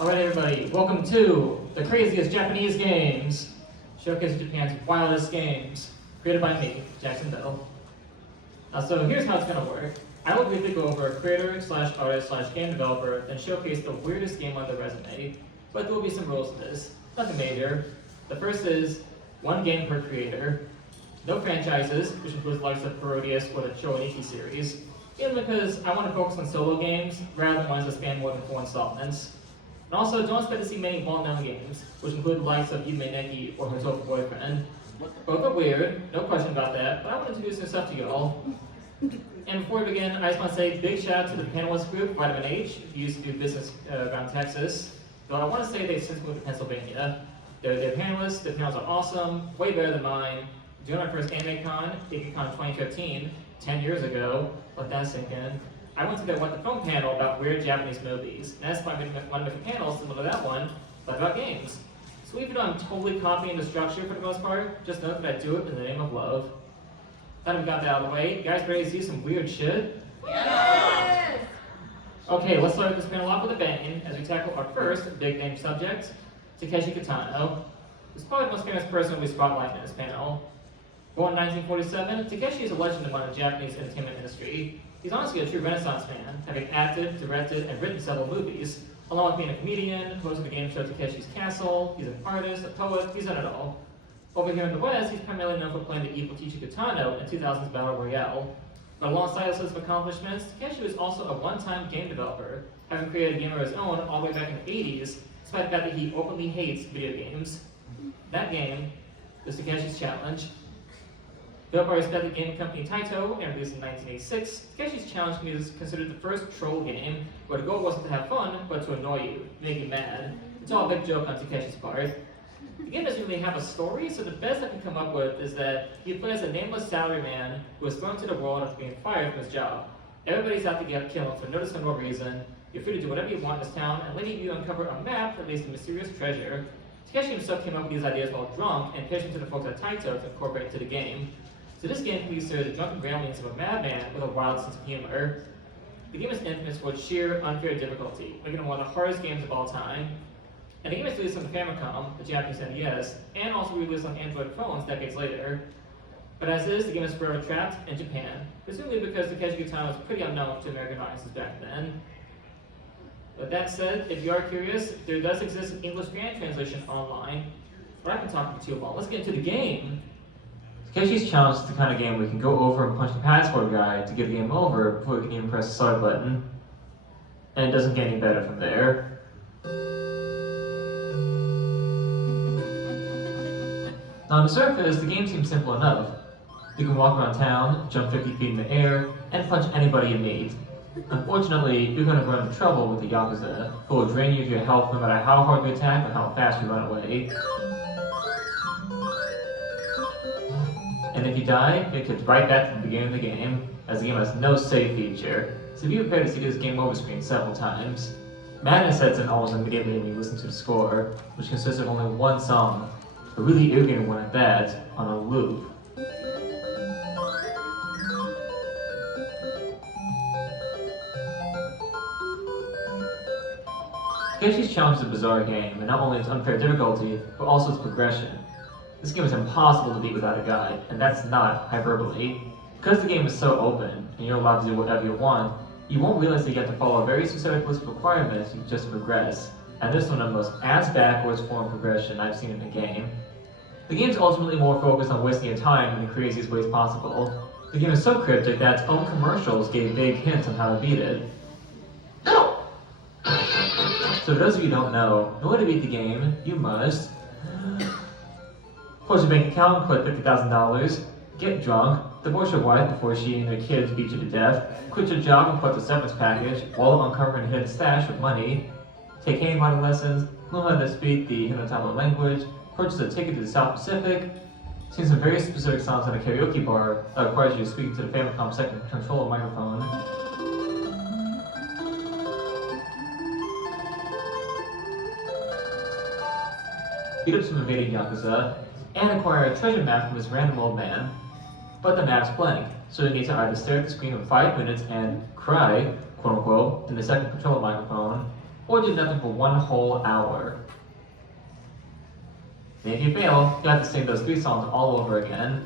Alright everybody, welcome to the craziest Japanese games, showcasing Japan's wildest games, created by me, Jackson Bell. So here's how it's going to work. I will briefly go over creator/artist/game developer, then showcase the weirdest game on the resume, but there will be some rules to this, nothing major. The first is one game per creator, no franchises, which includes the likes of Parodius or the Choinichi series, even because I want to focus on solo games rather than ones that span more than 4 installments. And also, don't expect to see many well-known games, which include the likes of Yume Neki or Hotoka Boyfriend. Both are weird, no question about that, but I want to introduce some stuff to y'all. And before we begin, I just want to say big shout out to the panelist group, Vitamin H, who used to do business around Texas. Though I want to say they've since moved to Pennsylvania. They're panelists, their panels are awesome, way better than mine. Doing our first anime con, Ikkicon 2015, 10 years ago, let that sink in. I went to their What the Film panel about weird Japanese movies, and that's why I wanted to make a panel similar to that one, but about games. So even though I'm totally copying the structure for the most part, just note that I do it in the name of love. Now that we got that out of the way, you guys ready to see some weird shit? Yes! Okay, let's start this panel off with a bang as we tackle our first big name subject, Takeshi Kitano. He's probably the most famous person we spotlight in this panel. Born in 1947, Takeshi is a legend among the Japanese entertainment industry. He's honestly a true Renaissance man, having acted, directed, and written several movies, along with being a comedian, host of the game show Takeshi's Castle. He's an artist, a poet, he's done it all. Over here in the West, he's primarily known for playing the evil teacher Kitano in 2000's Battle Royale. But alongside his list of accomplishments, Takeshi was also a one-time game developer, having created a game of his own all the way back in the 80s, despite the fact that he openly hates video games. That game is Takeshi's Challenge. Built by respected gaming company Taito and released in 1986, Takeshi's Challenge is considered the first troll game where the goal wasn't to have fun, but to annoy you, make you mad. It's all a big joke on Takeshi's part. The game doesn't really have a story, so the best I can come up with is that he plays a nameless salaryman who was thrown to the world after being fired from his job. Everybody's out to kill him for no discernible reason. You're free to do whatever you want in this town, and later you uncover a map that leads to mysterious treasure. Takeshi himself came up with these ideas while drunk and pitched them to the folks at Taito to incorporate into the game. So this game can be considered the drunken ramblings of a madman with a wild sense of humor. The game is infamous for its sheer, unfair difficulty, making it one of the hardest games of all time. And the game is released on the Famicom, the Japanese NES, and also released on Android phones decades later. But as is, the game is forever trapped in Japan, presumably because Takeshi Kitano was pretty unknown to American audiences back then. With that said, if you are curious, there does exist an English fan translation online, but I can talk for too long. Let's get into the game. Takeshi's Challenge is the kind of game where you can go over and punch the password guy to get the game over before you can even press the start button. And it doesn't get any better from there. Now on the surface, the game seems simple enough. You can walk around town, jump 50 feet in the air, and punch anybody you meet. Unfortunately, you're going to run into trouble with the Yakuza, who will drain you of your health no matter how hard you attack or how fast you run away. And if you die, you're kicked right back to the beginning of the game, as the game has no save feature, so be prepared to see this game over screen several times. Madness sets in almost immediately when you listen to the score, which consists of only one song, a really irritating one at that, on a loop. Takeshi's Challenge is a bizarre game, and not only its unfair difficulty, but also its progression. This game is impossible to beat without a guide, and that's not hyperbole. Because the game is so open, and you're allowed to do whatever you want, you won't realize that you have to follow a very specific list of requirements just to progress, and this is one of the most ass-backwards form of progression I've seen in a game. The game is ultimately more focused on wasting your time in the craziest ways possible. The game is so cryptic that its own commercials gave vague hints on how to beat it. So for those of you who don't know, in order to beat the game, you must close your bank account, collect $50,000, get drunk, divorce your wife before she and her kids beat you to death, quit your job and collect a severance package, while uncovering a hidden stash of money, take handwriting lessons, learn how to speak the Hinotama language, purchase a ticket to the South Pacific, sing some very specific songs at a karaoke bar that requires you to speak to the Famicom second controller microphone, beat up some invading Yakuza, and acquire a treasure map from this random old man. But the map's blank, so you need to either stare at the screen for 5 minutes and cry, quote unquote, in the second controller microphone, or do nothing for 1 whole hour. And if you fail, you have to sing those 3 songs all over again.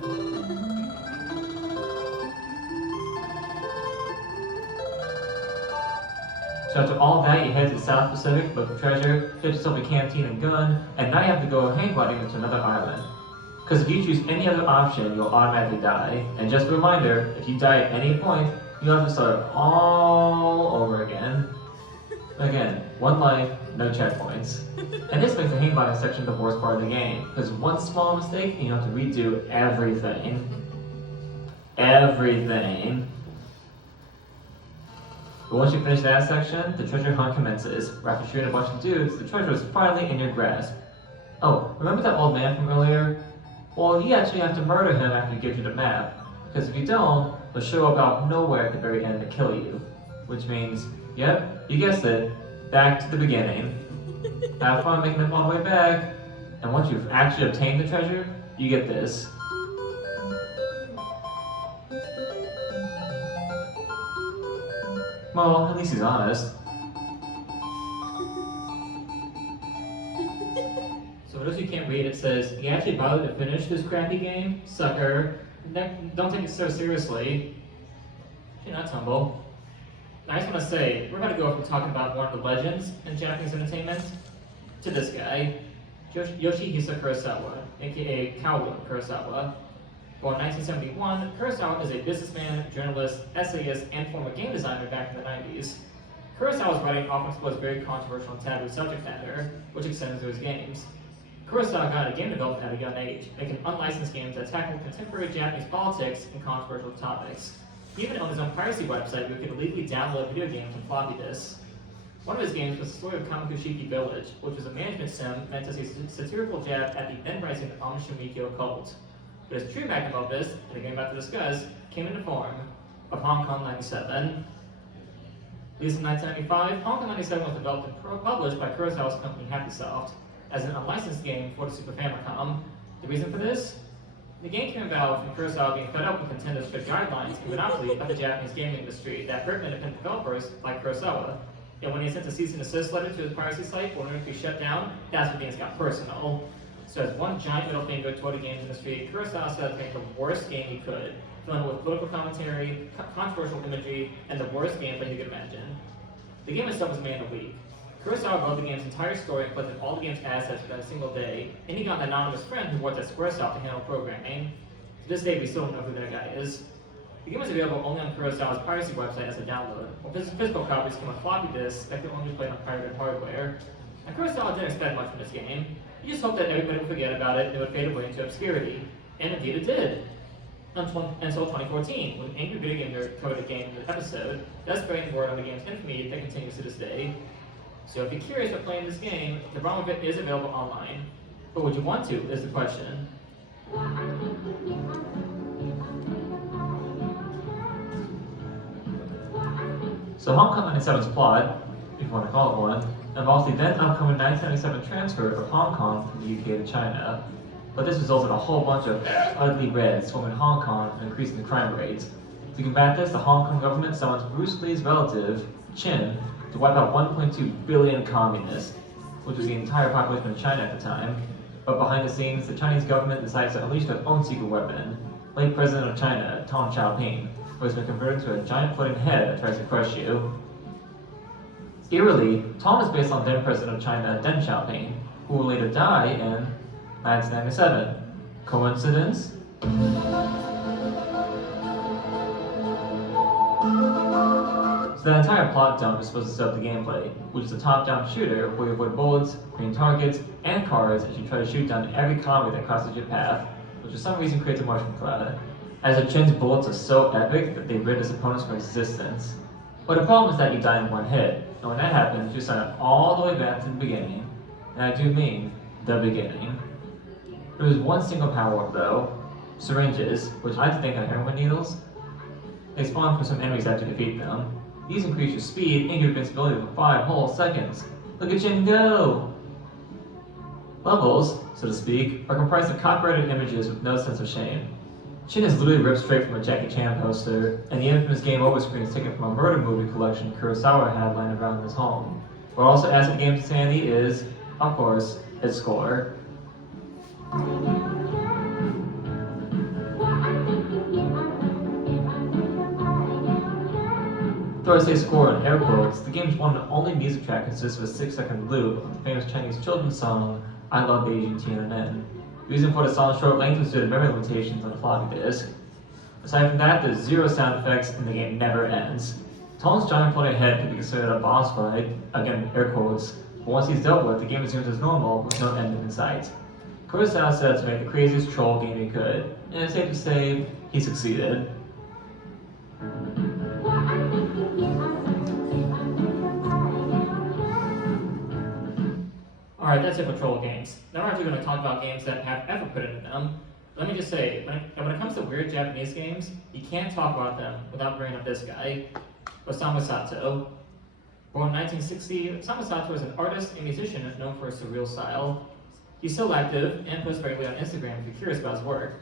So after all that, you head to the South Pacific, look for treasure, get yourself a canteen and gun, and now you have to go hang gliding to another island. Because if you choose any other option, you'll automatically die. And just a reminder, if you die at any point, you'll have to start all over again. Again, 1 life, no checkpoints. And this makes the hang gliding section the worst part of the game, because one small mistake and you have to redo everything. Everything. But once you finish that section, the treasure hunt commences. After shooting a bunch of dudes, the treasure is finally in your grasp. Oh, remember that old man from earlier? Well, you actually have to murder him after he gives you the map, because if you don't, he'll show up out of nowhere at the very end to kill you. Which means, yep, you guessed it, back to the beginning. Have fun making it all the way back, and once you've actually obtained the treasure, you get this. Well, at least he's honest. So for those who can't read, it says, "You actually bothered to finish this crappy game? Sucker. Don't take it so seriously." You're not tumble. I just want to say, we're about to go from talking about one of the legends in Japanese entertainment to this guy, Yoshihisa Kurosawa, aka Kaoru Kurosawa. Born in 1971, Kurosawa is a businessman, journalist, essayist, and former game designer back in the 90s. Kurosawa's writing often explores very controversial and taboo subject matter, which extends to his games. Kurosawa got into game development at a young age, making unlicensed games that tackle contemporary Japanese politics and controversial topics. He even owned his own piracy website where you could illegally download video games on floppy disks. One of his games was the story of Kamakushiki Village, which was a management sim meant as a satirical jab at the then-rising Amishimikyo cult. But his true magnum opus, and the game I'm about to discuss, came in the form of Hong Kong 97. Released in 1995, Hong Kong 97 was developed and published by Kurosawa's company Happysoft as an unlicensed game for the Super Famicom. The reason for this? The game came about from Kurosawa being fed up with Nintendo's strict guidelines and monopoly of the Japanese gaming industry that hurt independent developers like Kurosawa. And when he sent a cease and desist letter to his piracy site ordering it to be shut down, that's when things got personal. So as one giant middle finger toward the games industry, Kurosawa set out to make the worst game he could, filling it with political commentary, controversial imagery, and the worst gameplay you could imagine. The game itself was made in a week. Kurosawa wrote the game's entire story and collected all the game's assets within a single day, and he got an anonymous friend who worked at Squaresoft to handle programming. To this day, we still don't know who that guy is. The game was available only on Kurosawa's piracy website as a download, while physical copies come with floppy disks that could only be played on pirated hardware. And Kurosawa didn't expect much from this game. He just hoped that everybody would forget about it and it would fade away into obscurity. And indeed it did. Until 2014, when Angry Video Game Nerd covered the game in an episode, thus spreading word on the game's infamy that continues to this day. So if you're curious about playing this game, the ROM of it is available online. But would you want to, is the question. So Hong Kong 97's plot, if you want to call it one, involves the then upcoming 1997 transfer of Hong Kong from the UK to China. But this resulted in a whole bunch of ugly reds swarming Hong Kong and increasing the crime rates. To combat this, the Hong Kong government summons Bruce Lee's relative, Chin, to wipe out 1.2 billion communists, which was the entire population of China at the time. But behind the scenes, the Chinese government decides to unleash their own secret weapon. Late President of China, Deng Xiaoping, who has been converted to a giant floating head that tries to crush you. Eerily, Tom is based on then President of China, Deng Xiaoping, who will later die in 1997. Coincidence? So that entire plot dump is supposed to set up the gameplay, which is a top-down shooter where you avoid bullets, green targets, and cars as you try to shoot down every combat that crosses your path, which for some reason creates a motion cloud, as the Chin's bullets are so epic that they rid his opponents from existence. But the problem is that you die in one hit, and when that happens, you start all the way back to the beginning. And I do mean the beginning. There was one single power-up though, syringes, which I like to think are heroin needles. They spawn from some enemies after you defeat them. These increase your speed and your invincibility for 5 whole seconds. Look at Jin go! Levels, so to speak, are comprised of copyrighted images with no sense of shame. Chin is literally ripped straight from a Jackie Chan poster, and the infamous game over screen is taken from a murder movie collection Kurosawa had lying around in his home. What also adds to the game's insanity is, of course, its score. Though I say score in air quotes, the game's one and only music track consists of a 6-second loop of the famous Chinese children's song, I Love Beijing Tiananmen. The reason for the song's short length was due to memory limitations on the floppy disk. Aside from that, there's zero sound effects and the game never ends. Tong's giant floating head can be considered a boss fight, again air quotes, but once he's dealt with, the game resumes as normal with no ending in sight. Kurosawa set out to make the craziest troll game he could, and it's safe to say, he succeeded. Alright, that's it for troll games. Now we're actually going to talk about games that have effort put into them. Let me just say, when it comes to weird Japanese games, you can't talk about them without bringing up this guy, Osamu Sato. Born in 1960, Osamu Sato is an artist and musician known for his surreal style. He's still active and posts regularly on Instagram if you're curious about his work.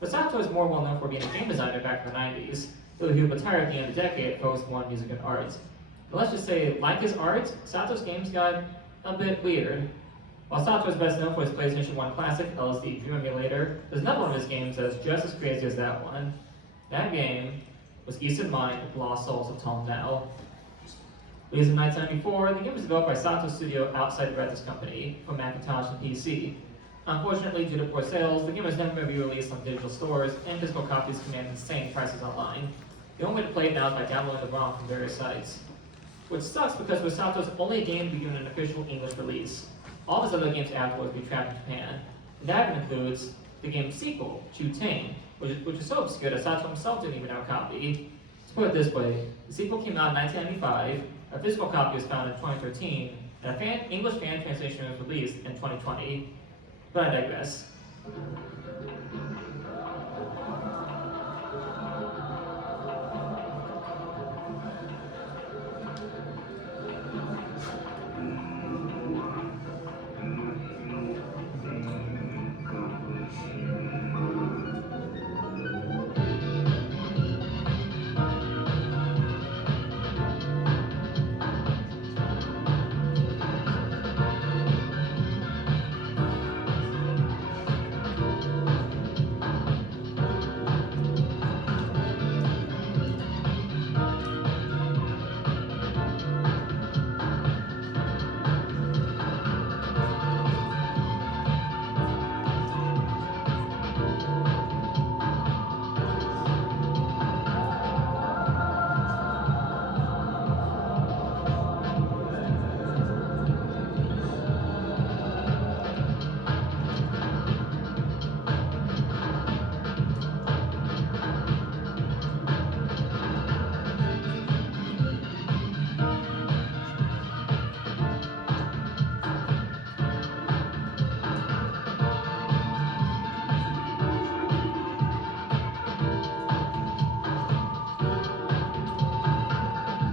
But Sato is more well known for being a game designer back in the 90s, though he would retire at the end of the decade focused more on music and art. But let's just say, like his art, Sato's games got a bit weird. While Sato is best known for his PlayStation 1 classic, LSD Dream Emulator, there's another one of his games that is just as crazy as that one. That game was East of Mind, The Lost Souls of Tone Now. Released in 1994, the game was developed by Sato's studio outside the Reddit's company for Macintosh and PC. Unfortunately, due to poor sales, the game was never going to be released on digital stores, and physical copies command insane prices online. The only way to play it now is by downloading the ROM from various sites. Which sucks because it was Sato's only game to be given an official English release. All of his other games afterwards would be trapped in Japan. And that includes the game's sequel, Chu-Tane, which is so obscure that Sato himself didn't even have a copy. To put it this way, the sequel came out in 1995, a physical copy was found in 2013, and an English fan translation was released in 2020. But I digress.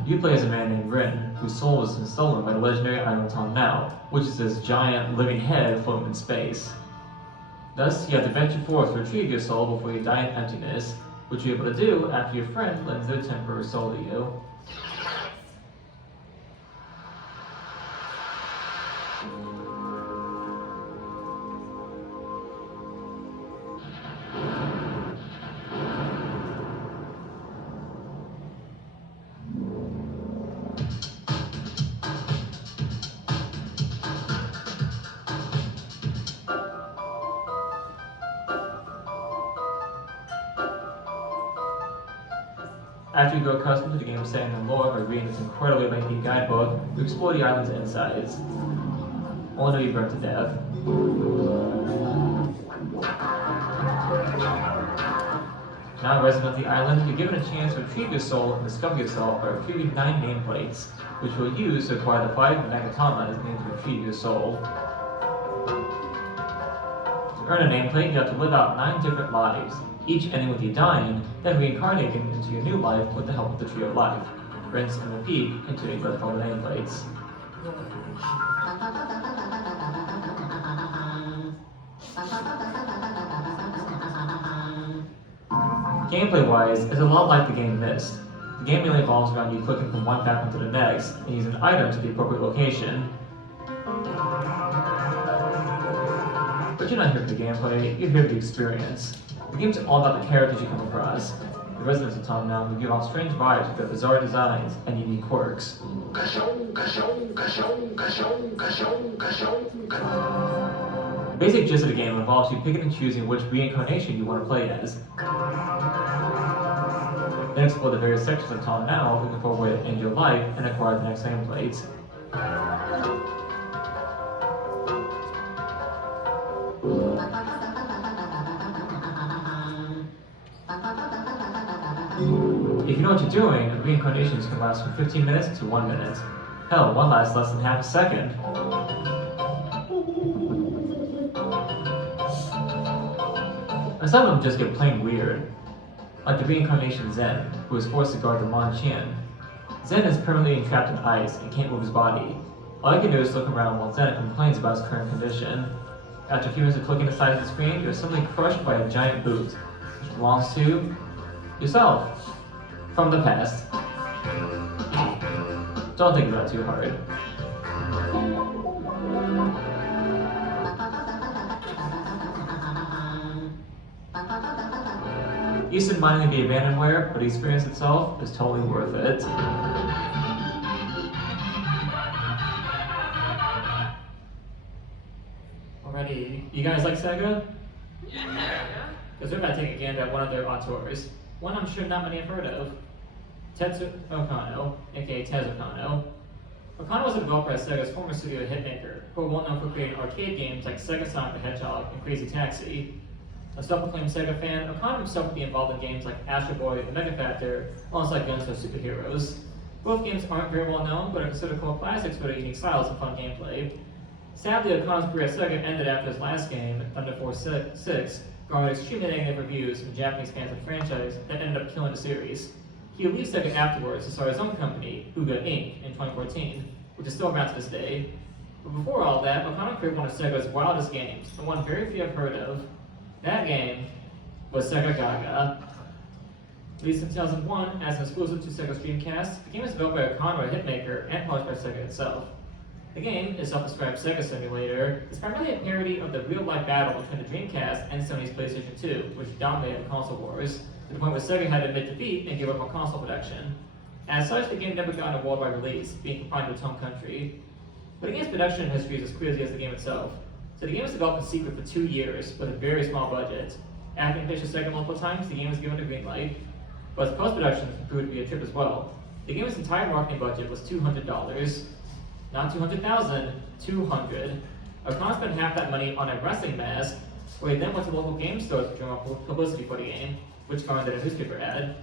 You play as a man named Rin, whose soul has been stolen by the legendary island Tong Now, which is this giant living head floating in space. Thus, you have to venture forth to retrieve your soul before you die in emptiness, which you're able to do after your friend lends their temporary soul to you. After you grow accustomed to the game's setting and lore by reading this incredibly lengthy guidebook, you explore the island's insides, only to be burnt to death. Now resident of the island, you're given a chance to retrieve your soul and discover yourself by retrieving 9 nameplates, which you will use to acquire the 5 Nagatamas needed to retrieve your soul. To earn a nameplate, you have to live out 9 different lives, each ending with you dying, then reincarnating into your new life with the help of the Tree of Life. Rinse and repeat until you collect all the nameplates. Gameplay-wise, it's a lot like the game Myst. The game mainly revolves around you clicking from one background to the next and using an item to the appropriate location. But you're not here for the gameplay, you're here for the experience. The game's all about the characters you come across. The residents of Tom Now who give off strange vibes with their bizarre designs and unique quirks. The basic gist of the game involves you picking and choosing which reincarnation you want to play as. Then explore the various sections of Tom Now, looking for a way to end your life and acquire the next nameplate. If you know what you're doing, reincarnations can last from 15 minutes to 1 minute. Hell, one lasts less than half a second. And some of them just get plain weird. Like the reincarnation Zen, who is forced to guard the Mon Qian. Zen is permanently entrapped in ice and can't move his body. All you can do is look around while Zen complains about his current condition. After a few minutes of clicking the side of the screen, you're suddenly crushed by a giant boot, which belongs to yourself. From the past. Don't think about it too hard. Easton mining the abandonware, but the experience itself is totally worth it. Alrighty, you guys like Sega? Yeah. Because we're about to take a gander at one of their auteurs. One I'm sure not many have heard of. Tetsu Okano, aka Tez Okano. Okano was a developer at Sega's former studio Hitmaker, who are well known for creating arcade games like Sega Sonic the Hedgehog and Crazy Taxi. A self-proclaimed Sega fan, Okano himself would be involved in games like Astro Boy and Mega Factor, alongside Gunstar Superheroes. Both games aren't very well known, but are considered cult classics for their unique styles and fun gameplay. Sadly, Okano's career at Sega ended after his last game, Thunder Force 6, garnered extremely negative reviews from Japanese fans of the franchise that ended up killing the series. He would leave Sega afterwards to start his own company, Uga Inc., in 2014, which is still around to this day. But before all that, Okano created one of Sega's wildest games, the one very few have heard of. That game was Sega Gaga. Released in 2001 as an exclusive to Sega's Dreamcast, the game is developed by Okano, a Hitmaker, and published by Sega itself. The game, a self-described Sega simulator, is primarily a parody of the real-life battle between the Dreamcast and Sony's PlayStation 2, which dominated the console wars, to the point where Sega had to admit defeat and give up on console production. As such, the game never got a worldwide release, being confined to its home country. But the game's production history is as crazy as the game itself. So the game was developed in secret for 2 years, with a very small budget. After being pitched to Sega multiple times, the game was given a green light, but its post-production proved to be a trip as well. The game's entire marketing budget was $200. Not 200,000, 200. Okano spent half that money on a wrestling mask, where he then went to local game stores to drum up publicity for the game, which garnered a newspaper ad.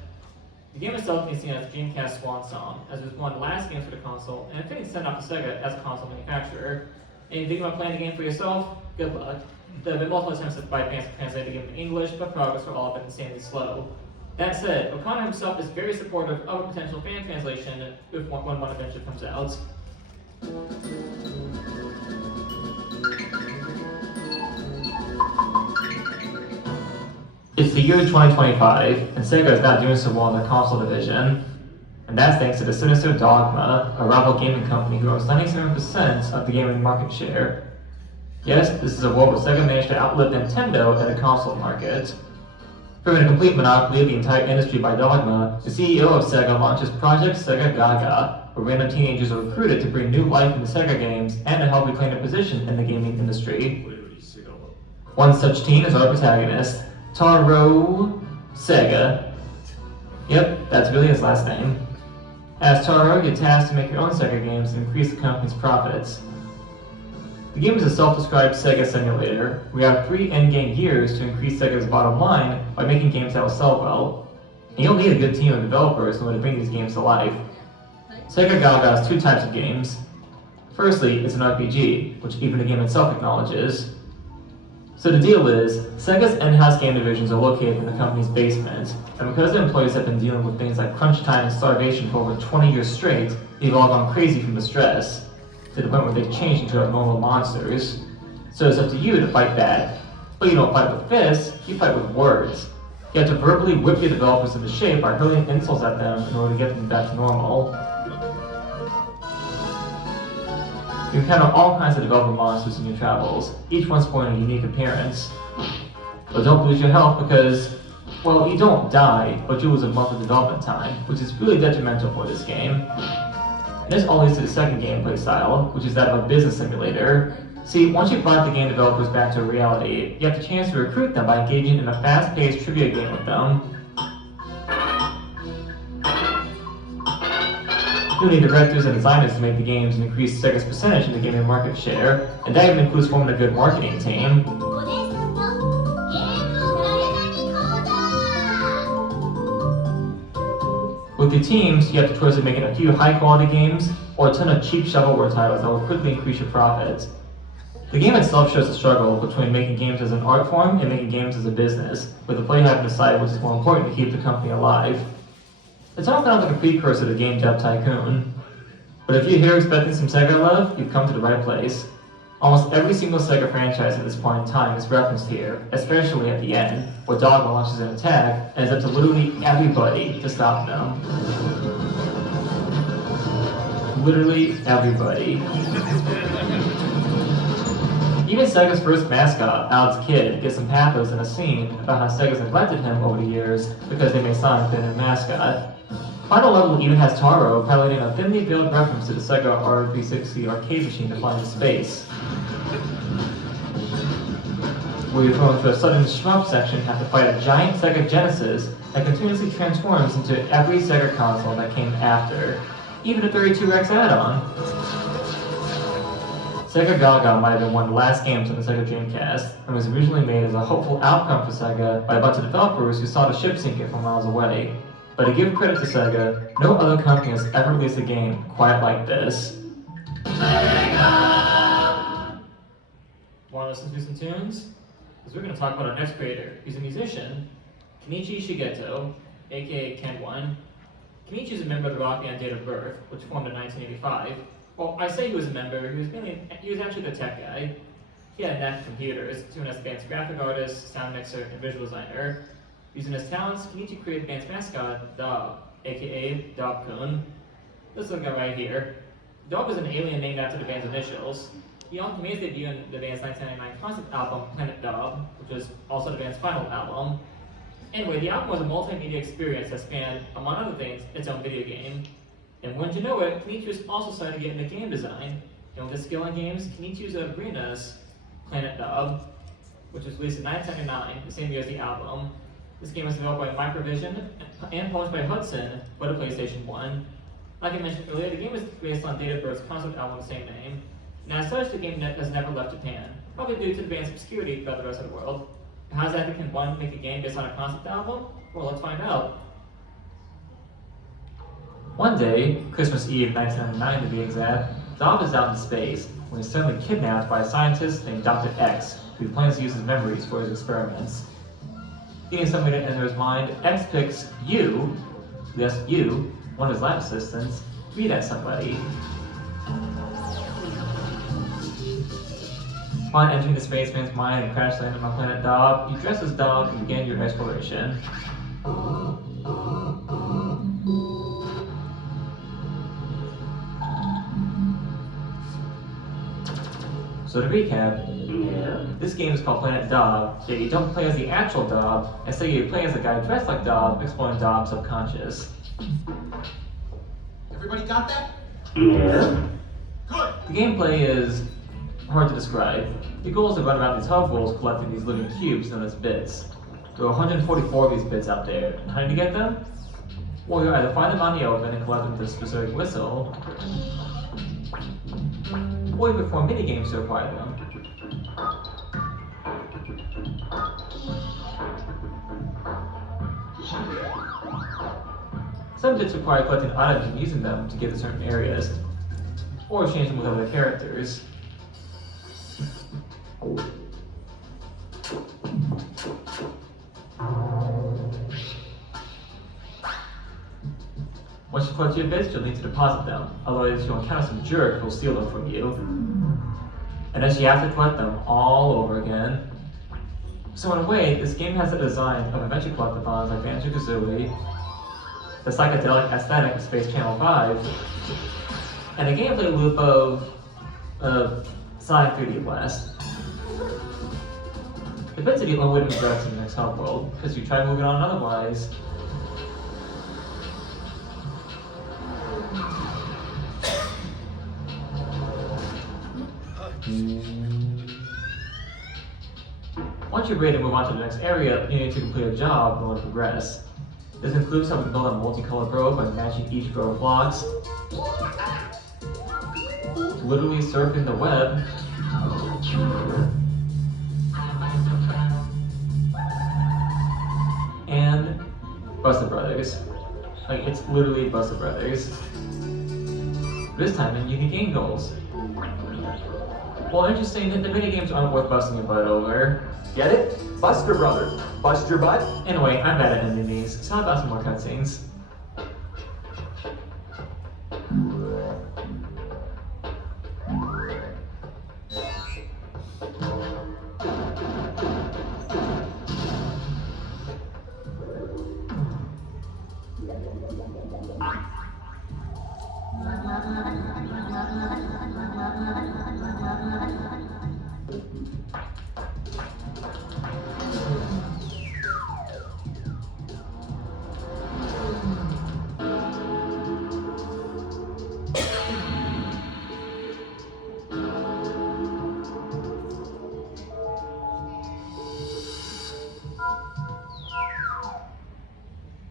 The game itself can be seen as Dreamcast's swan song, as it was one of the last games for the console, and a fitting send off to Sega as a console manufacturer. And if you think about playing the game for yourself, good luck. There have been multiple attempts by fans to translate the game in English, but progress for all have been insanely slow. That said, Okano himself is very supportive of a potential fan translation if one eventually comes out. It's the year 2025, and Sega is not doing so well in the console division. And that's thanks to the sinister Dogma, a rival gaming company who owns 97% of the gaming market share. Yes, this is a world where Sega managed to outlive Nintendo in the console market. Proving a complete monopoly of the entire industry by Dogma, the CEO of Sega launches Project Sega Gaga, where random teenagers are recruited to bring new life into Sega games and to help reclaim a position in the gaming industry. One such teen is our protagonist, Taro Sega. Yep, that's really his last name. As Taro, you're tasked to make your own Sega games and increase the company's profits. The game is a self-described Sega simulator. We have 3 endgame years to increase Sega's bottom line by making games that will sell well. And you'll need a good team of developers in order to bring these games to life. Sega Gaga has 2 types of games. Firstly, it's an RPG, which even the game itself acknowledges. So the deal is, Sega's in-house game divisions are located in the company's basement, and because the employees have been dealing with things like crunch time and starvation for over 20 years straight, they've all gone crazy from the stress, to the point where they've changed into abnormal monsters. So it's up to you to fight back. But you don't fight with fists, you fight with words. You have to verbally whip your developers into shape by hurling insults at them in order to get them back to normal. You encounter all kinds of developer monsters in your travels, each one sporting a unique appearance. But don't lose your health because, well, you don't die, but you lose a month of development time, which is really detrimental for this game. And this all leads to the second gameplay style, which is that of a business simulator. See, once you've brought the game developers back to reality, you have the chance to recruit them by engaging in a fast-paced trivia game with them. You'll need directors and designers to make the games and increase Sega's percentage in the gaming market share, and that even includes forming a good marketing team. With the teams, you have the choice of making a few high-quality games or a ton of cheap shovelware titles that will quickly increase your profits. The game itself shows the struggle between making games as an art form and making games as a business, with the player having to decide which is more important to keep the company alive. It's all kind of like a precursor to Game Dev Tycoon. But if you're here expecting some Sega love, you've come to the right place. Almost every single Sega franchise at this point in time is referenced here, especially at the end, where Dogma launches an attack, and it's up to literally everybody to stop them. Literally everybody. Even Sega's first mascot, Alex Kidd, gets some pathos in a scene about how Sega's neglected him over the years because they made Sonic their new mascot. Final level even has Taro piloting a thinly veiled reference to the Sega R360 arcade machine to fly into space. Where you're thrown into a sudden shmup section and have to fight a giant Sega Genesis that continuously transforms into every Sega console that came after, even a 32X add-on. Sega Gaga might have been one of the last games on the Sega Dreamcast, and was originally made as a hopeful outcome for Sega by a bunch of developers who saw the ship sinking from miles away. But to give credit to Sega, no other company has ever released a game quite like this. Sega! Want to listen to some tunes? Because we're going to talk about our next creator. He's a musician, Kenichi Shigeto, aka Ken1. Kenichi is a member of the rock band Date of Birth, which formed in 1985. Well, I say he was a member, he was actually the tech guy. He had a knack for computers, doing as the band's graphic artist, sound mixer, and visual designer. Using his talents, Kenichi created the band's mascot, Dog, aka Dog-kun. This little guy right here. Dog was an alien named after the band's initials. He also made his debut in the band's 1999 concept album, Planet Dog, which was also the band's final album. Anyway, the album was a multimedia experience that spanned, among other things, its own video game. And wouldn't you know it, Kenichi was also starting to get into game design. And with his skill in games, Kenichi was of Brina's Planet Dog, which was released in 1979, the same year as the album. This game was developed by Microvision and published by Hudson for the PlayStation 1. Like I mentioned earlier, the game was based on Date of Birth's concept album with the same name. And as such, the game has never left Japan, probably due to the band's obscurity throughout the rest of the world. How does that can one make a game based on a concept album? Well, let's find out. One day, Christmas Eve 1999 to be exact, Dog is out in space when he's suddenly kidnapped by a scientist named Dr. X, who plans to use his memories for his experiments. Getting somebody to enter his mind, X picks you, yes you, one of his lab assistants, to be that somebody. Upon entering the spaceman's mind and crash landing on planet Dog, you dress as Dog and begin your exploration. So to recap, this game is called Planet Dog, yet you don't play as the actual Dog, instead you play as a guy dressed like Dog, exploring Dog's subconscious. Everybody got that? Yeah. Good! The gameplay is hard to describe. The goal is to run around these hub worlds collecting these living cubes known as bits. There are 144 of these bits out there, and how do you get them? Well, you either find them on the open and collect them with a specific whistle, or you perform minigames to acquire them. Some bits require collecting items and using them to get to certain areas, or changing with other characters. Once you collect your bits, you'll need to deposit them, otherwise you'll encounter some jerk who'll steal them from you. And then you have to collect them all over again. So in a way, this game has the design of adventure collectathons like Banjo-Kazooie, the psychedelic aesthetic of Space Channel 5, and a gameplay loop of Sonic 3D Blast. The bits are the only way to progress in the next hub world, because you try moving on otherwise. Once you're ready to move on to the next area, you need to complete a job in order to progress. This includes how to build a multicolored road by matching each row of blocks, literally surfing the web, and Buster Brothers. Like, it's literally Buster Brothers. This time in unique angles. Well, interesting that the minigames aren't worth busting your butt over. Get it? Buster Brothers. Bust your butt? Anyway, I'm bad at ending these, so how about some more cutscenes?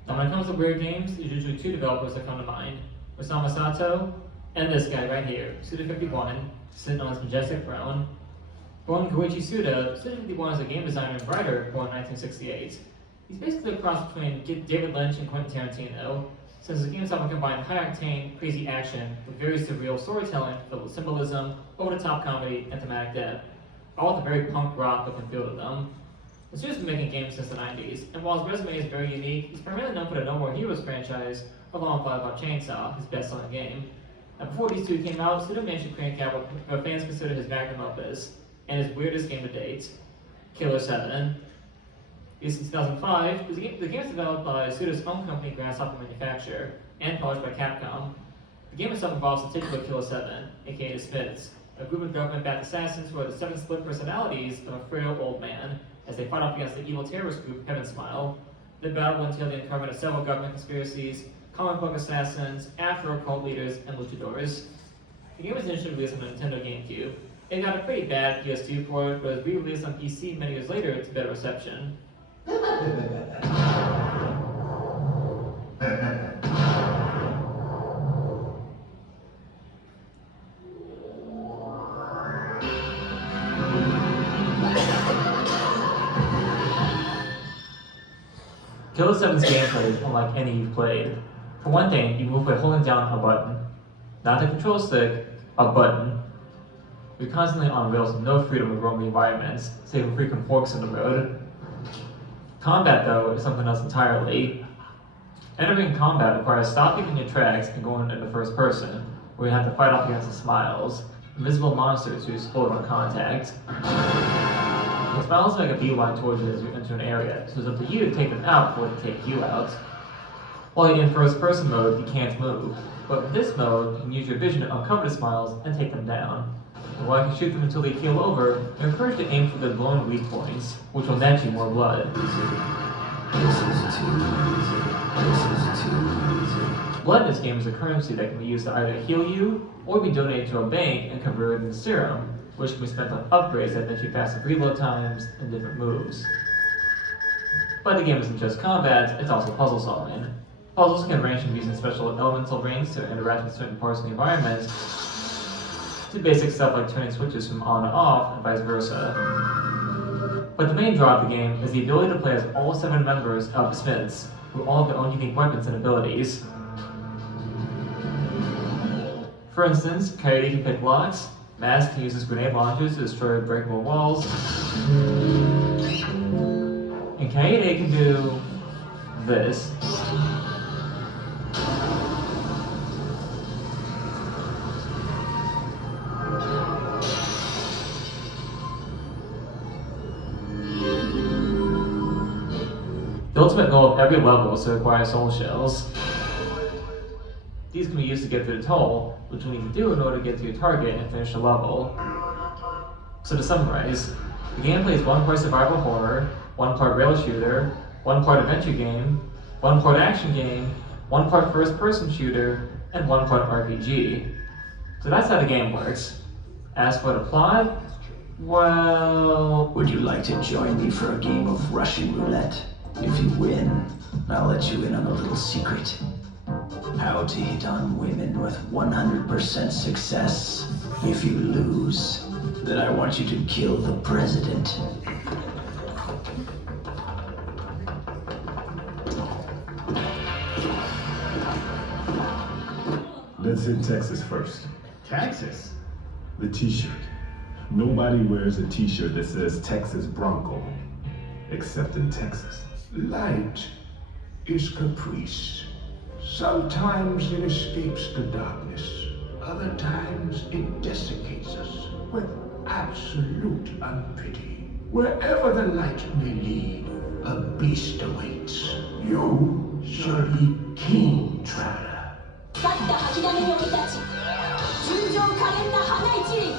When it comes to weird games, there's usually two developers that come to mind: Osamu Sato and this guy right here, Suda51, sitting on his majestic throne. Born Koichi Suda, Suda51 is a game designer and writer born in 1968. He's basically a cross between David Lynch and Quentin Tarantino, since his games often combine high-octane, crazy action with very surreal storytelling filled with symbolism, over-the-top comedy, and thematic depth, all with a very punk rock look and feel to them. The studio's been making games since the 90s, and while his resume is very unique, he's primarily known for the No More Heroes franchise, along with Flybout Chainsaw, his best-selling game. And before these two came out, Suda managed to crank out what fans consider his magnum opus, and his weirdest game to date, Killer 7. Released in 2005, the game is developed by Suda's own company, Grasshopper Manufacture, and published by Capcom. The game itself involves the titular Killer 7, aka the Smiths, a group of government-backed assassins who are the seven split personalities of a frail old man, as they fight off against the evil terrorist group Heaven Smile. The battle will entail the uncoverment of several government conspiracies, comic book assassins, Afro-cult leaders, and luchadors. The game was initially released on the Nintendo GameCube. It got a pretty bad PS2 port, but was re-released on PC many years later to better reception. Killer 7's gameplay is unlike any you've played. For one thing, you move by holding down a button. Not the control stick, a button. You're constantly on rails with no freedom to roam the environments, save for frequent forks in the road. Combat, though, is something else entirely. Entering combat requires stopping in your tracks and going into first person, where you have to fight off against the Smiles, invisible monsters who explode on contact. The Smiles make a beeline towards you as you enter an area, so it's up to you to take them out before they take you out. While you're in first person mode, you can't move, but in this mode, you can use your vision to uncover the Smiles and take them down. And while you can shoot them until they keel over, you're encouraged to aim for their blown weak points, which will net you more blood. Blood in this game is a currency that can be used to either heal you, or be donated to a bank and converted into serum, which can be spent on upgrades that let you faster reload times and different moves. But the game isn't just combat, it's also puzzle solving. Puzzles can range from using special elemental rings to interact with certain parts of the environment, to basic stuff like turning switches from on to off, and vice versa. But the main draw of the game is the ability to play as all 7 members of the Smiths, who all have their own unique weapons and abilities. For instance, Coyote can pick locks, Mask can use his grenade launchers to destroy breakable walls, and Coyote can do this. The ultimate goal of every level is to acquire soul shells. These can be used to get through the toll, which we need to do in order to get to your target and finish the level. So to summarize, the gameplay is 1 part survival horror, 1 part rail shooter, 1 part adventure game, 1 part action game, 1 part first person shooter, and 1 part RPG. So that's how the game works. As for the plot, well... Would you like to join me for a game of Russian roulette? If you win, I'll let you in on a little secret. How to hit on women with 100% success. If you lose, then I want you to kill the president. Let's hit Texas first. Texas? The t-shirt. Nobody wears a t-shirt that says Texas Bronco, except in Texas. Light is caprice. Sometimes it escapes the darkness. Other times it desiccates us with absolute unpity. Wherever the light may lead, a beast awaits. You shall be King Traveler. 去った吐きだめの鬼たち、純情可憐な花一輪、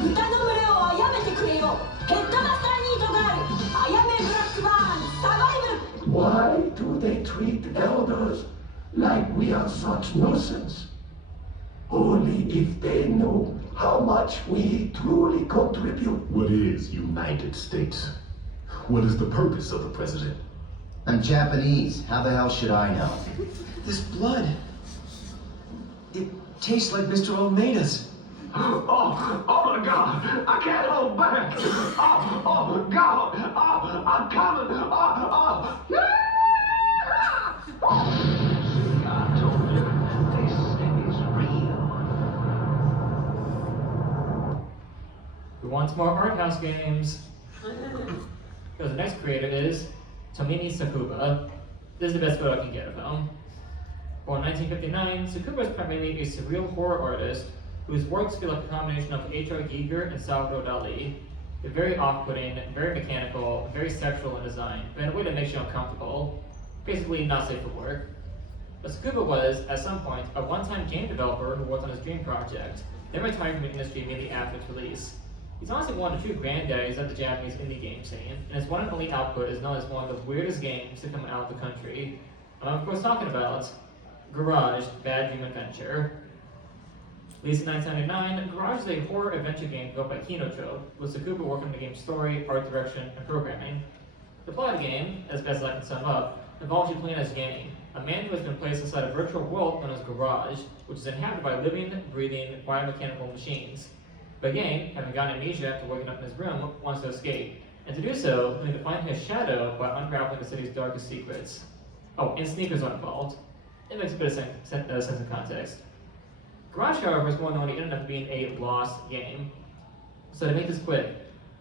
豚の群れを殺めてくれよ。ヘッドマスターニートガール、あやめブラックバーン、サバイブ。 Why do they treat elders like we are such nuisance? Only if they know how much we truly contribute. What is United States? What is the purpose of the president? I'm Japanese. How the hell should I know? This blood. It tastes like Mr. Almeida's. Oh my God! I can't hold back! Oh God! I'm coming! I told you, this is real. We want more art house games. So the next creator is Tomini Sakuba. This is the best photo I can get of him. Born in 1959, Sakuba is primarily a surreal horror artist whose works feel like a combination of H.R. Giger and Salvador Dali. They're very off-putting, very mechanical, very sexual in design, but in a way that makes you uncomfortable. Basically, not safe for work. But Sakuba was, at some point, a one-time game developer who worked on his dream project, then retired from the industry immediately after its release. He's honestly one of the true granddaddies of the Japanese indie game scene, and his one and only output is known as one of the weirdest games to come out of the country. I'm of course talking about Garage Bad Dream Adventure. Released in 1999, Garage is a horror adventure game developed by Kinotrope, with Sakuba working on the game's story, art direction, and programming. The plot of the game, as best as I can sum up, involves you playing as Yanni, a man who has been placed inside a virtual world known as Garage, which is inhabited by living, breathing, biomechanical machines. But Yang, having gotten amnesia after waking up in his room, wants to escape, and to do so, he'll need to find his shadow by unraveling the city's darkest secrets. Oh, and sneakers are involved. It makes a bit of sense of context. Garage, however, is more known on the internet for being a lost game. So to make this quick,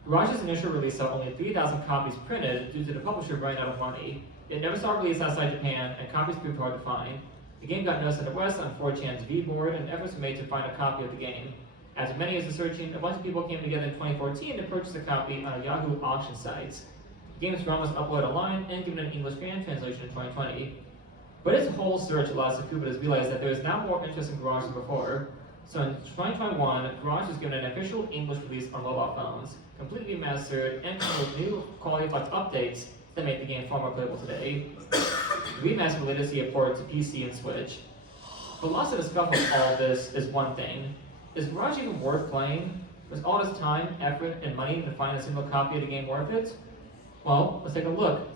Garage's initial release saw only 3,000 copies printed due to the publisher running out of money. It never saw release outside Japan, and copies proved hard to find. The game got noticed in the West on 4chan's V-board, and efforts were made to find a copy of the game. After many years of searching, a bunch of people came together in 2014 to purchase a copy on a Yahoo auction site. The game's ROM was uploaded online and given an English fan translation in 2020. But its whole search allowed Sakuba to realize that there is now more interest in Garage than before. So in 2021, Garage was given an official English release on mobile phones, completely remastered, and came with new quality of life updates that make the game far more playable today. The remaster will later see a port to PC and Switch. The loss of the scuffle of all of this is one thing. Is Garage even worth playing? Was all this time, effort, and money to find a single copy of the game worth it? Well, let's take a look.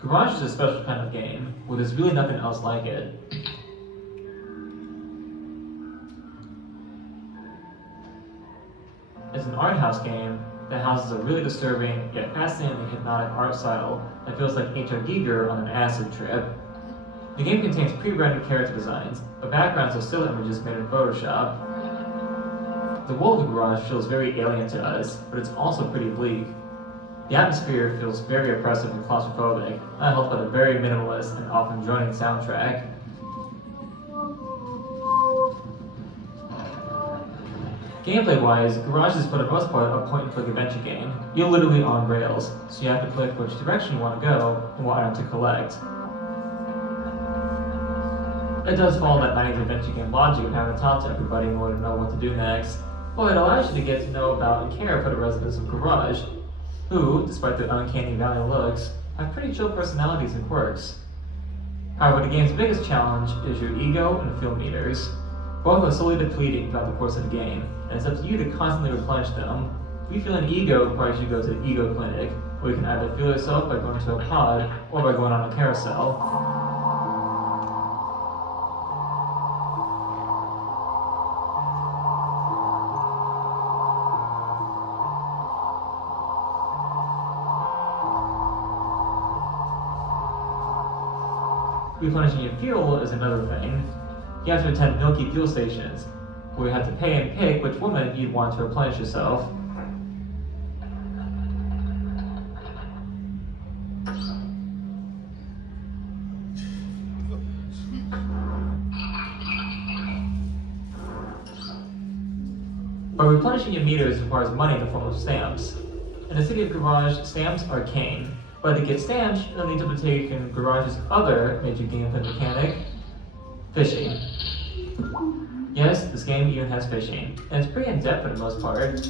Garage is a special kind of game, where there's really nothing else like it. It's an art house game that houses a really disturbing yet fascinatingly hypnotic art style that feels like H.R. Giger on an acid trip. The game contains pre-rendered character designs, but backgrounds of still images made in Photoshop. The world of the garage feels very alien to us, but it's also pretty bleak. The atmosphere feels very oppressive and claustrophobic, not helped by the very minimalist and often droning soundtrack. Gameplay-wise, Garage is for the most part a point-and-click adventure game. You're literally on rails, so you have to click which direction you want to go and what item to collect. It does follow that 90s adventure game logic of having to talk to everybody in order to know what to do next, but it allows you to get to know about and care for the residents of Garage, who, despite their uncanny valley looks, have pretty chill personalities and quirks. However, the game's biggest challenge is your ego and feel meters. Both are slowly depleting throughout the course of the game, and it's up to you to constantly replenish them. If you feel an ego, it requires you to go to the ego clinic, where you can either feel yourself by going to a pod or by going on a carousel. Replenishing your fuel is another thing. You have to attend milky fuel stations, where you have to pay and pick which woman you'd want to replenish yourself. But replenishing your meters requires money in the form of stamps. In the city of Garage, stamps are king. But to get stamps, you'll need to partake in Garage's other major gameplay mechanic, fishing. Yes, this game even has fishing, and it's pretty in-depth for the most part.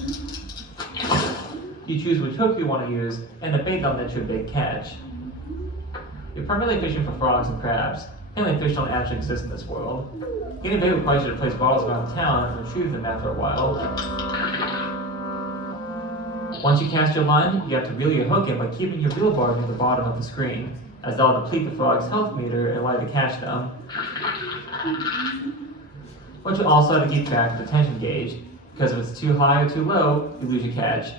You choose which hook you want to use, and the bait that'll net you a big catch. You're primarily fishing for frogs and crabs. Apparently fish don't actually exist in this world. Getting bait requires you to place bottles around town and retrieve them after a while. Once you cast your line, you have to reel your hook in by keeping your reel bar near the bottom of the screen, as that'll deplete the frog's health meter and allow you to catch them. But you also have to keep track of the tension gauge, because if it's too high or too low, you lose your catch.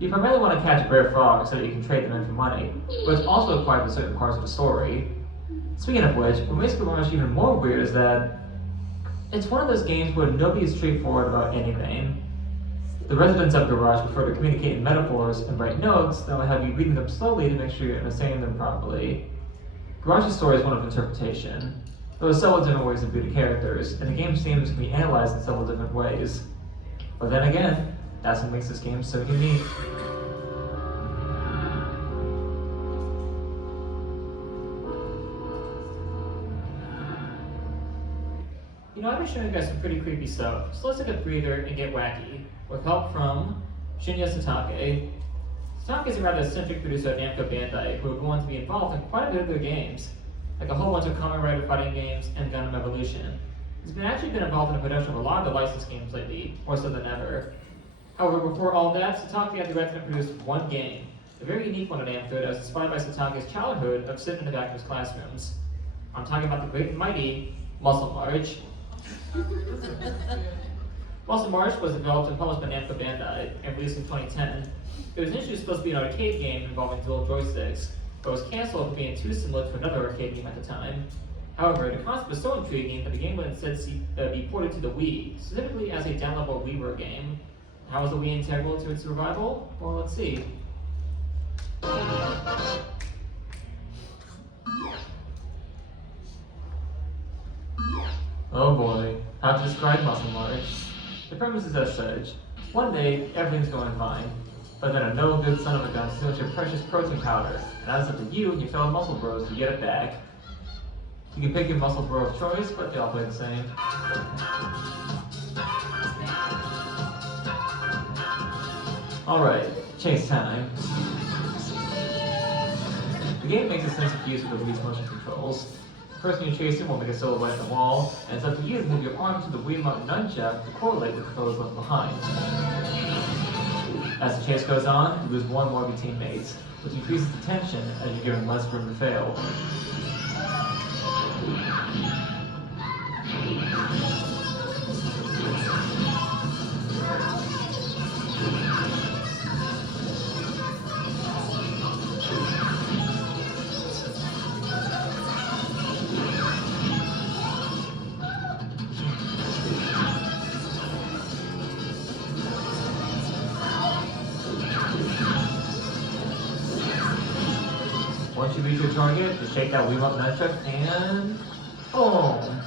You primarily want to catch rare frogs so that you can trade them in for money, but it's also required for certain parts of the story. Speaking of which, what makes Garage even more weird is that it's one of those games where nobody is straightforward about anything. The residents of Garage prefer to communicate in metaphors and write notes that will have you reading them slowly to make sure you're understanding them properly. Garage's story is one of interpretation. There are several different ways to view the characters, and the game seems to be analyzed in several different ways. But then again, that's what makes this game so unique. You know, I've been showing you guys some pretty creepy stuff, so let's take a breather and get wacky, with help from Shinya Satake. Satake is a rather eccentric producer at Namco Bandai, who are going to be involved in quite a bit of their games, like a whole bunch of Kamen Rider fighting games and Gundam Evolution. He's actually been involved in the production of a lot of the licensed games lately, more so than ever. However, before all that, Satake had directed and produced one game, a very unique one at Namco that was inspired by Satake's childhood of sitting in the back of his classrooms. I'm talking about the great and mighty Muscle March. Muscle March was developed and published by Namco Bandai and released in 2010. It was initially supposed to be an arcade game involving dual joysticks, but was cancelled for being too similar to another arcade game at the time. However, the concept was so intriguing that the game would instead be ported to the Wii, specifically as a downloadable WiiWare game. How was the Wii integral to its survival? Well, let's see. Oh boy, how to describe Muscle March? The premise is as such. One day, everything's going fine, but then a no-good son of a gun steals your precious protein powder, and now it's up to you and your fellow muscle bros to get it back. You can pick your muscle bro of choice, but they all play the same. Alright, chase time. The game makes a sense of use with the Wii's motion controls. The person you're chasing will make a silhouette in the wall, and it's up to you to move your arm to the Wiimote nunchuck to correlate with the controls left behind. As the chase goes on, you lose one more of your teammates, which increases the tension as you're given less room to fail. Once you reach your target, just shake that Wiimote nunchuck and boom!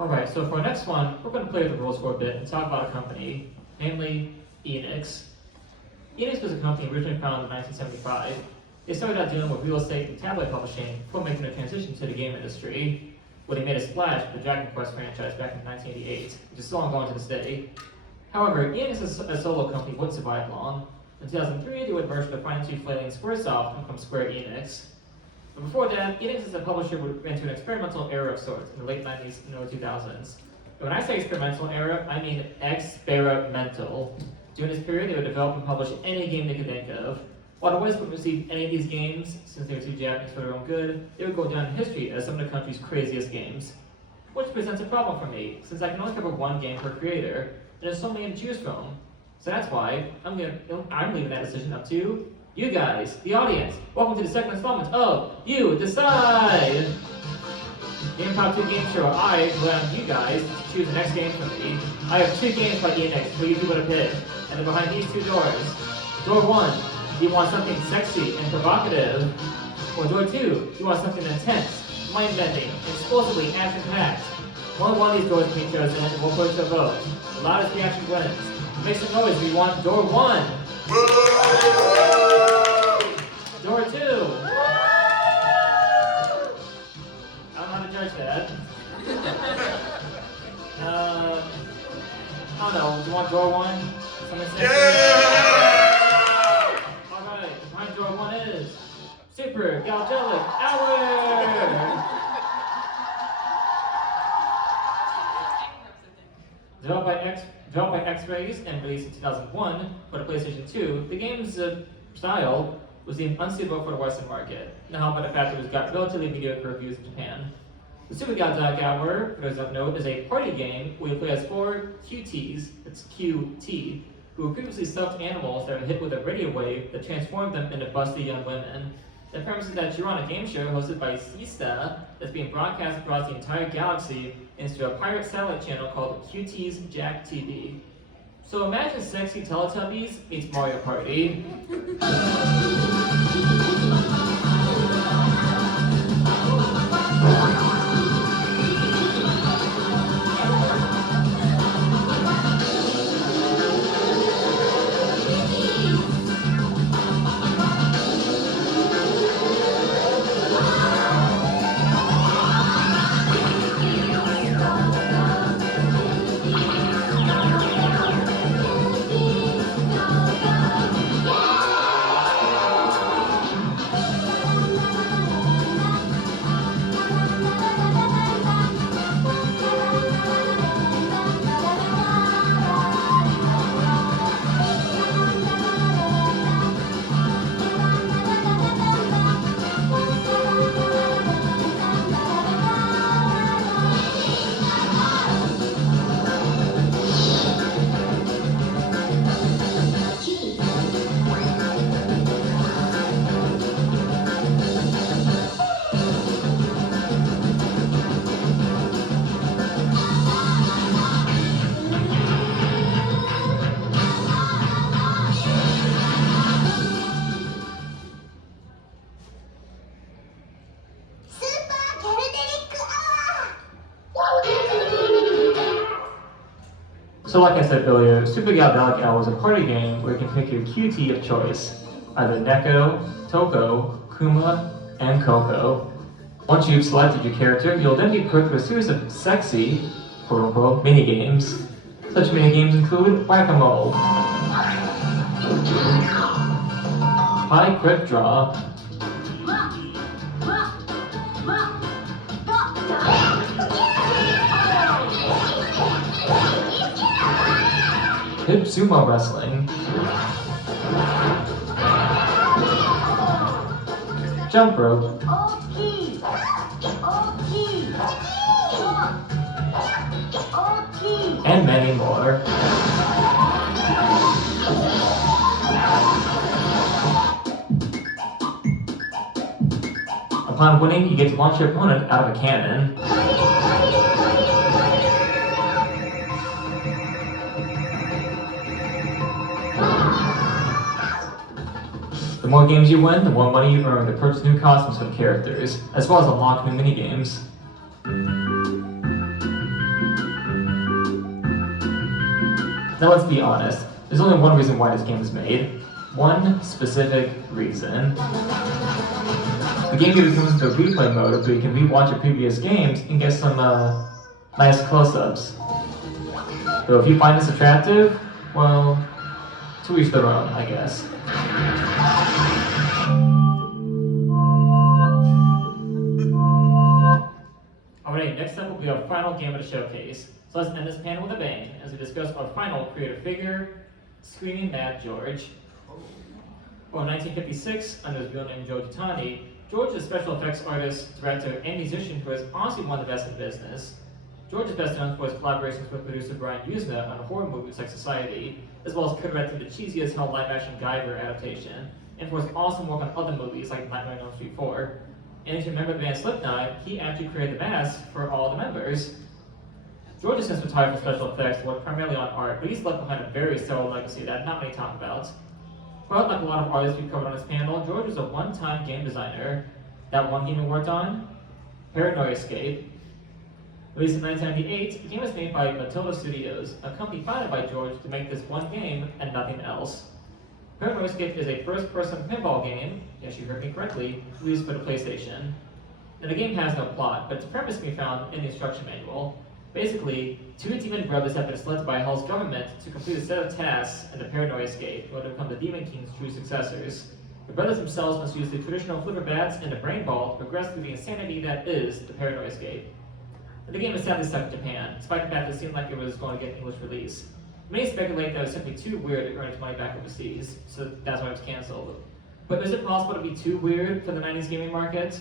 Alright, so for our next one, we're going to play with the rules for a bit and talk about a company, namely Enix. Enix was a company originally founded in 1975. They started out dealing with real estate and tablet publishing before making a transition to the game industry, where they made a splash with the Dragon Quest franchise back in 1988, which is still ongoing to this day. However, Enix as a solo company wouldn't survive long. In 2003, they would merge with the financially flailing Squaresoft and become Square Enix. But before that, Enix as a publisher went into an experimental era of sorts in the late 90s and early 2000s. And when I say experimental era, I mean experimental. During this period, they would develop and publish any game they could think of. While the West wouldn't receive any of these games, since they were too Japanese for their own good, they would go down in history as some of the country's craziest games. Which presents a problem for me, since I can only cover one game per creator, and there's so many to choose from. So that's why I'm leaving that decision up to you guys, the audience. Welcome to the second installment of You Decide! The Impromptu Game Show. I rely on you guys to choose the next game for me. I have 2 games by Enix for you people to pick, and they're behind these 2 doors. Door 1, you want something sexy and provocative. Or door 2, you want something intense, mind-bending, explosively action-packed. Only one of these doors can be chosen, and we'll put it to a vote. The loudest reaction wins. Make some noise if you want door 1. Door 2. I don't know how to judge that. I don't know, do you want door 1? Someone say Alright, behind door 1 is Super Galgelic Hour! Developed by X-Rays and released in 2001 for the PlayStation 2, the game's style was deemed unsuitable for the Western market, not helped by the fact that it got relatively mediocre reviews in Japan. The Super Galgelic Hour, for those who don't know, is a party game where you play as 4 QTs, that's QT, who were previously stuffed animals that were hit with a radio wave that transformed them into busty young women. The premise is that you're on a game show hosted by Sista that's being broadcast across the entire galaxy into a pirate satellite channel called QT's Jack TV. So imagine sexy Teletubbies meets Mario Party. So like I said earlier, Super Galgelic Hour is a party game where you can pick your QT of choice. either Neko, Toko, Kuma, and Koko. Once you've selected your character, you'll then be put through a series of sexy, quote-unquote, mini-games. Such mini-games include Whack-A-Mole, High Quick Draw, Hip Sumo Wrestling, Jump Rope, and many more. Upon winning, you get to launch your opponent out of a cannon. The more games you win, the more money you earn to purchase new costumes for the characters, as well as unlock new minigames. Now let's be honest, there's only one reason why this game was made. One specific reason. The game even comes into a replay mode so you can rewatch your previous games and get some nice close-ups. So if you find this attractive, well, to each their own, I guess. Alright, next up will be our final game of the showcase. So let's end this panel with a bang as we discuss our final creative figure, Screaming Mad George. Born in 1956 under his real name Joe Titani, George is a special effects artist, director, and musician who is honestly one of the best in the business. George is best known for his collaborations with producer Brian Usna on horror movies like Society, as well as co-directing the cheesy as hell live-action Guyver adaptation, and for his awesome work on other movies like Nightmare on Elm Street 4. And if you remember the band Slipknot, he actually created the mask for all the members. George has since retired from special effects to work primarily on art, but he's left behind a very stellar legacy that not many talk about. But like a lot of artists we've covered on this panel, George was a one-time game designer. That one game he worked on, Paranoia Escape. Released in 1998, the game was made by Matilda Studios, a company founded by George to make this one game and nothing else. Paranoia Escape is a first-person pinball game, yes you heard me correctly, released for the PlayStation. Now the game has no plot, but its premise can be found in the instruction manual. Basically, two demon brothers have been selected by Hell's government to complete a set of tasks in the Paranoia Escape in order to become the Demon King's true successors. The brothers themselves must use the traditional flipper bats and the brain ball to progress through the insanity that is the Paranoia Escape. And the game is sadly stuck in Japan, despite the fact that it seemed like it was going to get an English release. Many speculate that it was simply too weird to earn its money back overseas, so that's why it was cancelled. But is it possible to be too weird for the 90s gaming market?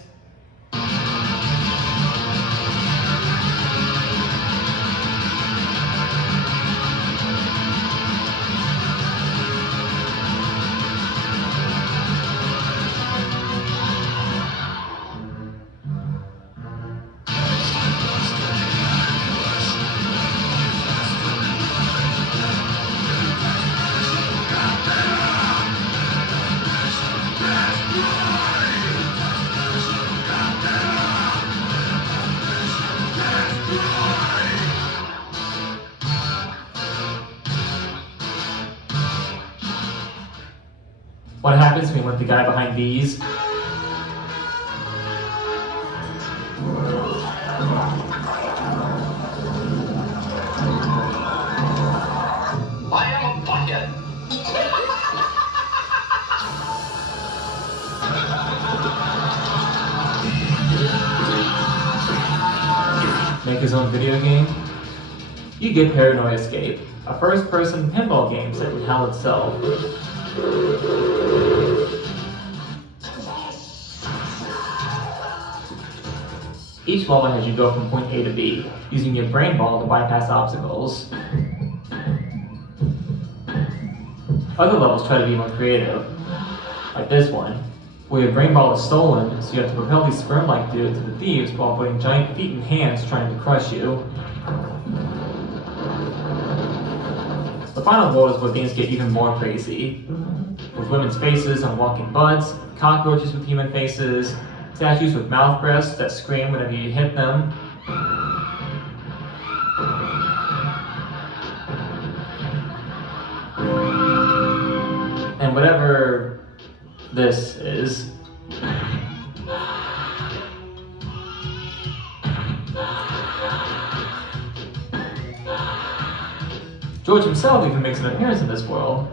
What happens when you let the guy behind these? I am a bucket. Make his own video game? You get Paranoia Escape, a first-person pinball game set in hell itself. Each level has you go from point A to B, using your brain ball to bypass obstacles. Other levels try to be more creative, like this one, where your brain ball is stolen, so you have to propel these sperm-like dudes to the thieves while putting giant feet and hands trying to crush you. The final goal is where things get even more crazy, with women's faces on walking butts, cockroaches with human faces, statues with mouth breaths that scream whenever you hit them. And whatever this is. George himself even makes an appearance in this world.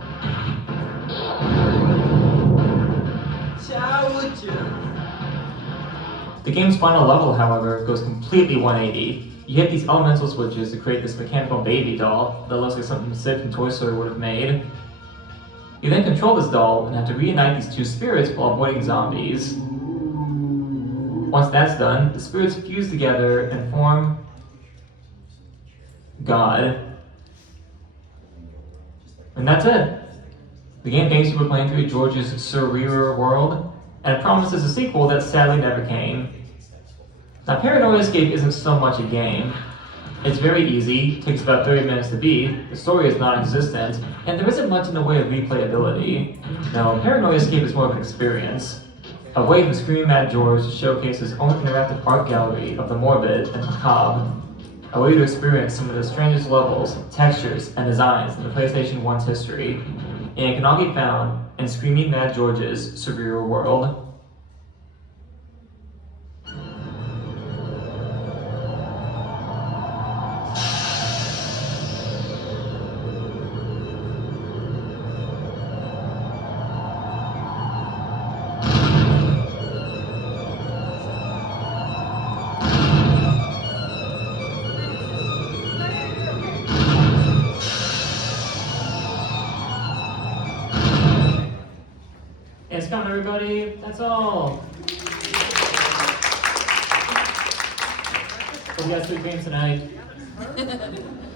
The game's final level, however, goes completely 180. You hit these elemental switches to create this mechanical baby doll that looks like something Sid from Toy Story would have made. You then control this doll and have to reunite these two spirits while avoiding zombies. Once that's done, the spirits fuse together and form God. And that's it. The game thanks you for playing through George's surreal world, and it promises a sequel that sadly never came. Now, Paranoia Escape isn't so much a game. It's very easy, takes about 30 minutes to beat, the story is non-existent, and there isn't much in the way of replayability. No, Paranoia Escape is more of an experience. A way for Screaming Mad George to showcase his own interactive art gallery of the morbid and macabre. A way to experience some of the strangest levels, textures, and designs in the PlayStation 1's history. And it can all be found in Screaming Mad George's Surreal World. It's coming, everybody. That's all. Hope you guys 3 games tonight.